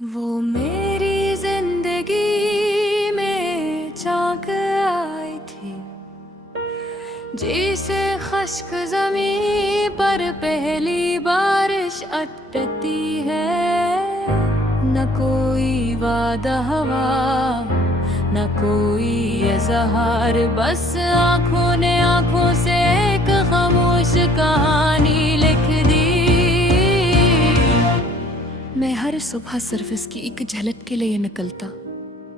वो मेरी जिंदगी में झांक आई थी, जिसे खश्क जमीन पर पहली बारिश अटती है। न कोई वादा हवा, न कोई इज़हार, बस आँखों ने आँखों से एक खामोश कहानी लिख दी। मैं हर सुबह सिर्फ इसकी एक झलक के लिए निकलता।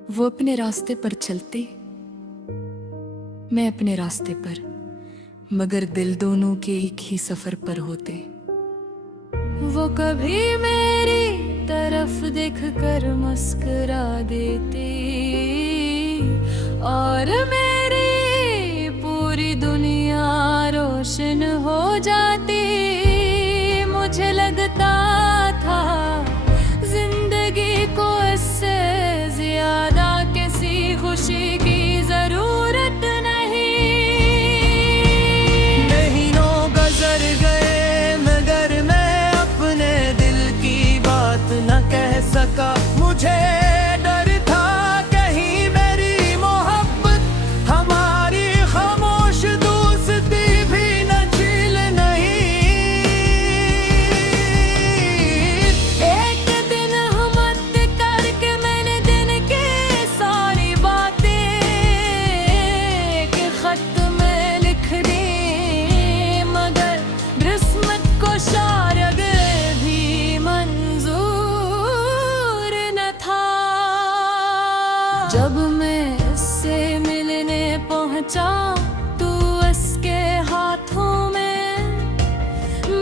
वो अपने रास्ते पर चलते, मैं अपने रास्ते पर, मगर दिल दोनों के एक ही सफर पर होते। वो कभी मेरी तरफ देख कर मुस्कुरा देती और मेरी पूरी दुनिया रोशन हो जाती। मुझे लगता था जिंदगी को इससे ज्यादा किसी खुशी की जरूरत नहीं। महीनों गुजर गए मगर मैं अपने दिल की बात न कह सका। मुझे डर था कहीं मेरी मोहब्बत हमारी खामोश दोस्ती भी न झील नहीं। एक दिन हिम्मत करके मैंने दिन की सारी बातें एक खत में लिख दी, मगर किस्मत को शायद भी मंजूर न था। जब मैं इससे मिलने पहुंचा तो उसके हाथों में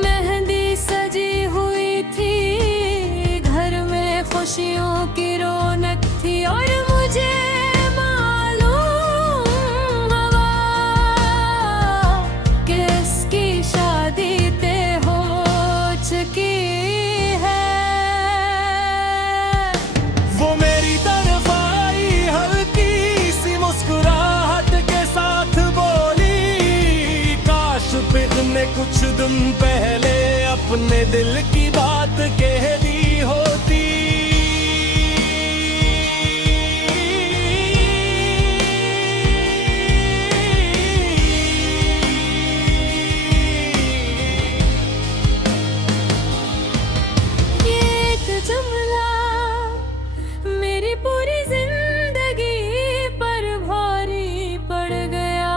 मेहंदी सजी हुई थी। घर में खुशियों की रौनक थी और मुझे मालूम हवा कि इसकी शादी तय हो चुकी है। वो मेरी तरफ आई हल्की सी मुस्कुराहट के साथ बोली, काश फिर ने कुछ दिन पहले अपने दिल की बात कह दी होती। ये एक जुमला मेरी पूरी जिंदगी पर भारी पड़ गया।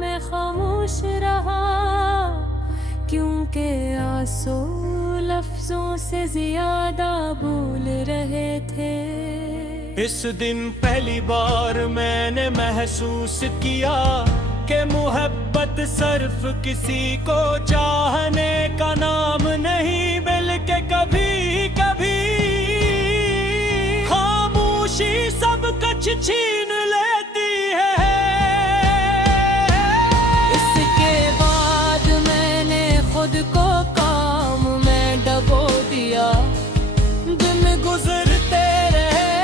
मैं खामोश रहा क्योंकि आंसू लफ्जों से ज्यादा बोल रहे थे। इस दिन पहली बार मैंने महसूस किया कि मोहब्बत सिर्फ किसी को चाहने का नाम नहीं, बल्कि कभी कभी खामोशी सब कुछ छीन लेती है। इसके बाद मैंने खुद को काम में डबो दिया। दिन गुजरते रहे,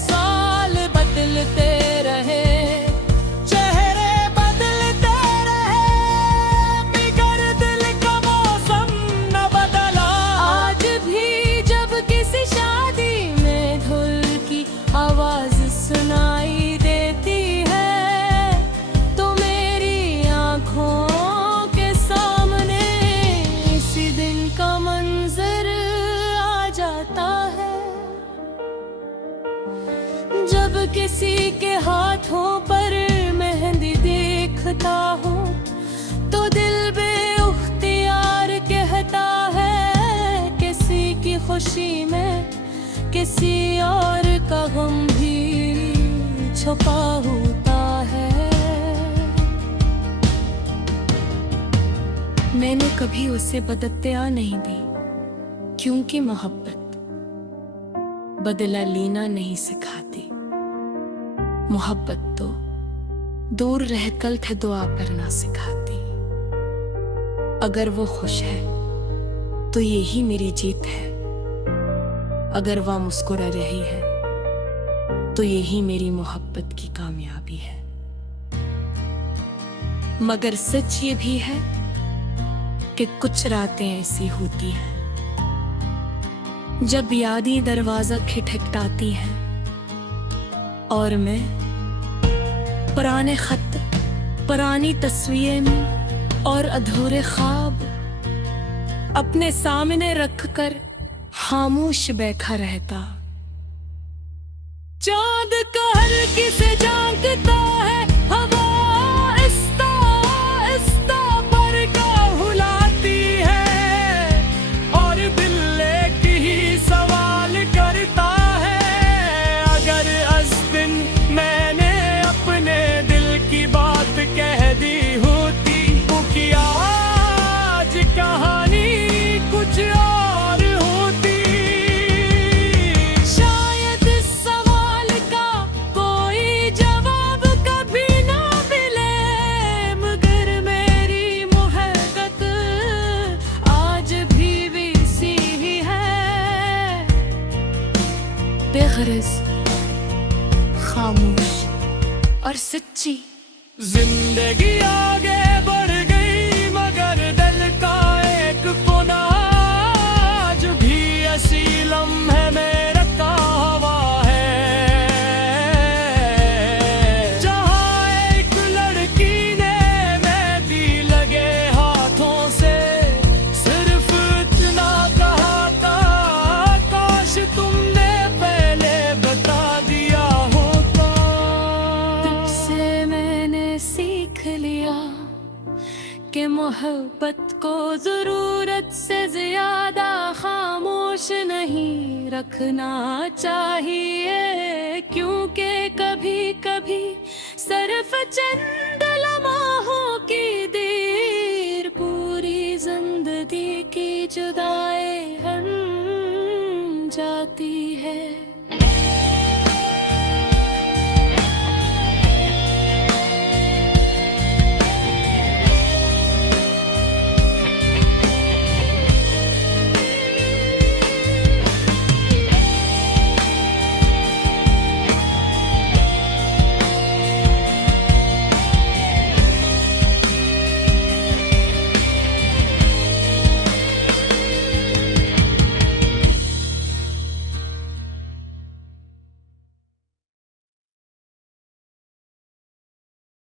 साल बदलते रहे, चेहरे बदलते रहे, बिगर दिल का मौसम न बदला। आज भी जब किसी शादी में धुल की आवाज सुनाई देती है तो मेरी आंखों के सामने इसी दिन का मंजर आ जाता है। जब किसी के हाथों पर मेहंदी देखता हूँ तो दिल बेख्तियार कहता है किसी की खुशी में किसी और का गम भी छुपा होता है। मैंने कभी उसे बदत्या नहीं दी क्योंकि मोहब्बत बदला लेना नहीं सिखाती। मोहब्बत तो दूर रहकर थे दुआ करना सिखाती। अगर वो खुश है तो यही मेरी जीत है, अगर वह मुस्कुरा रही है तो यही मेरी मोहब्बत की कामयाबी है। मगर सच ये भी है कि कुछ रातें ऐसी होती हैं जब यादें दरवाजा खटखटाती हैं और मैं पुराने खत, पुरानी तस्वीरें और अधूरे ख्वाब अपने सामने रखकर खामोश बैठा रहता। चांद कहर किसे झांकता है, हवा आहिस्ता आहिस्ता पर का हुलाती है और दिल एक ही सवाल करता है। अगर उस दिन मैंने अपने दिल की बात कह दी होती तो क्या आज कहानी कुछ और होती। शायद इस सवाल का कोई जवाब कभी ना मिले, मगर मेरी मोहब्बत आज भी वैसी ही है, बेगरज, खामोश और सच्ची। जिंदगी आगे बढ़ गई मगर दिल का एक कोना आज भी ऐसी लम्हे में रखा हुआ है, जहाँ एक लड़की ने मेहंदी लगे हाथों से सिर्फ इतना कहा था, काश तुमने पहले बता दिया होता। तुझसे मैंने सीख लिया कि मोहब्बत को जरूरत से ज्यादा खामोश नहीं रखना चाहिए, क्योंकि कभी कभी सिर्फ चंद लम्हों की देर पूरी जिंदगी की जुदाई बन जाती है।